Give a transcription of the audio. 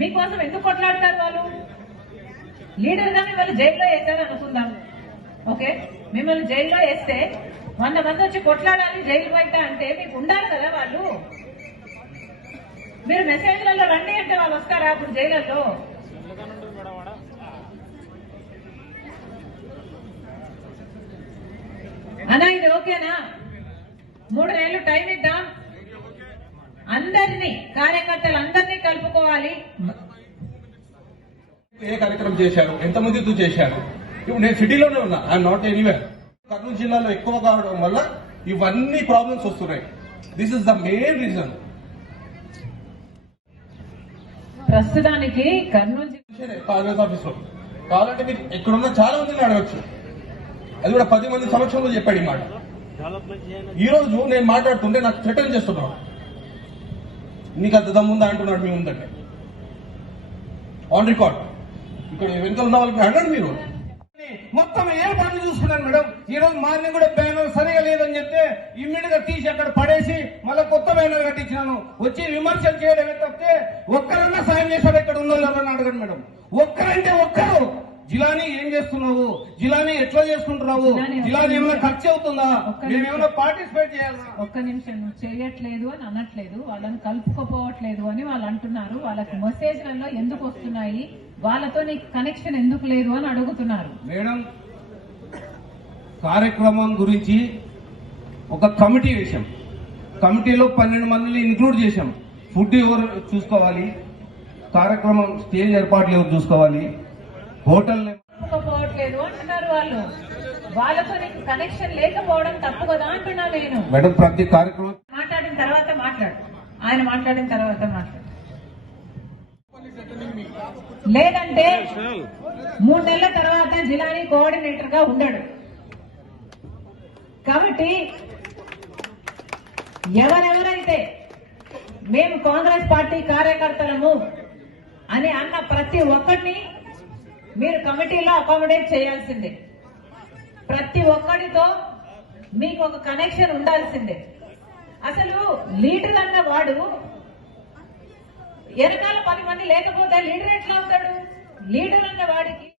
మీకోసం ఎందుకు కొట్లాడతారు వాళ్ళు? లీడర్ గా మిమ్మల్ని జైల్లో వేస్తారు అనుకుందాం, ఓకే? మిమ్మల్ని జైల్లో వేస్తే 100 మంది వచ్చి కొట్లాడాలి జైలు బయట అంటే మీకు ఉండాలి కదా వాళ్ళు. మీరు మెసేజ్లలో రండి అంటే వాళ్ళు వస్తారా అప్పుడు జైళ్ళలో? అన్నా ఇది ఓకేనా? 3 నెలలు టైం ఇద్దాం, అందరినీ కార్యకర్తలు అందరినీ కలుపుకోవాలి. ఏ కార్యక్రమం చేశారు, ఎంతమందితో చేశారు? ఇప్పుడు నేను సిటీలోనే ఉన్నా, ఐఎమ్ నాట్ ఎనీవేర్. కర్నూలు జిల్లాలో ఎక్కువ కావడం వల్ల ఇవన్నీ ప్రాబ్లమ్స్ వస్తున్నాయి. This is the main reason. ప్రస్తుతానికి కర్నూలు కాంగ్రెస్ ఆఫీస్ లో కావాలంటే మీరు ఇక్కడున్న చాలా మందిని అడగచ్చు. అది కూడా 10 మంది సమక్షంలో చెప్పాడు ఈ మాట. ఈ రోజు నేను మాట్లాడుతుంటే నాకు థ్రెటన్ చేస్తున్నాడు. నీకు అంత దమ్ముందా అంటున్నాడు మీ ముందంటే ఆన్ రికార్డ్. ఇక్కడ వెనుక ఉన్న వాళ్ళకి అన్నాడు మీరు మొత్తం ఏ పనులు చూసుకున్నాను మేడం. ఈ రోజు మార్నింగ్ కూడా బ్యానర్ సరిగా లేదని చెప్తే ఇమ్మీడియట్ గా తీసి అక్కడ పడేసి మళ్ళీ కొత్త బ్యానర్ కట్టించినాను. వచ్చి విమర్శలు చేయడమే తప్పితే ఒక్కరన్నా సాయం చేశాడు ఇక్కడ ఉన్న వాళ్ళని అడగండి మేడం. ఒక్కరంటే ఒక్కరు. జిలాని ఏం చేస్తున్నావు, జిలాని ఎట్లా చేసుకుంటున్నావు, జిలాని ఏమైనా ఖర్చు అవుతుందా, మేమేమైనా పార్టిసిపేట్ చేయాలా? ఒక్క నిమిషం, నువ్వు చేయట్లేదు అని అనట్లేదు, వాళ్ళని కలుపుకోపోవట్లేదు అని వాళ్ళు అంటున్నారు. వాళ్ళకి మెసేజ్లలో ఎందుకు వస్తున్నాయి, వాళ్ళతో నీకు కనెక్షన్ ఎందుకు లేదు అని అడుగుతున్నారు. మేడం కార్యక్రమం గురించి ఒక కమిటీ వేశాం. కమిటీలో 12 మందిని ఇంక్లూడ్ చేశాం. ఫుడ్ ఎవరు చూసుకోవాలి, కార్యక్రమం స్టేజ్ ఏర్పాట్లు ఎవరు చూసుకోవాలి, హోటల్ కలుపుకోపోవట్లేదు అంటున్నారు వాళ్ళు. వాళ్ళతో నీకు కనెక్షన్ లేకపోవడం తప్పు కదా అంటున్నా నేను. మేడం ప్రతి కార్యక్రమం మాట్లాడిన తర్వాత మాట్లాడు, ఆయన మాట్లాడిన తర్వాత మాట్లాడు. లేదంటే 3 నెలల తర్వాత జిల్లాని కోఆర్డినేటర్ గా ఉండడు. కాబట్టి ఎవరెవరైతే మేము కాంగ్రెస్ పార్టీ కార్యకర్తలము అని అన్న ప్రతి ఒక్కరిని మీరు కమిటీలో అకామిడేట్ చేయాల్సిందే. ప్రతి ఒక్కరితో మీకు ఒక కనెక్షన్ ఉండాల్సిందే. అసలు లీడర్ అన్న వాడు వెనకాల 10 మంది లేకపోతే లీడర్ ఎట్లా అవుతాడు? లీడర్ అన్న వాడికి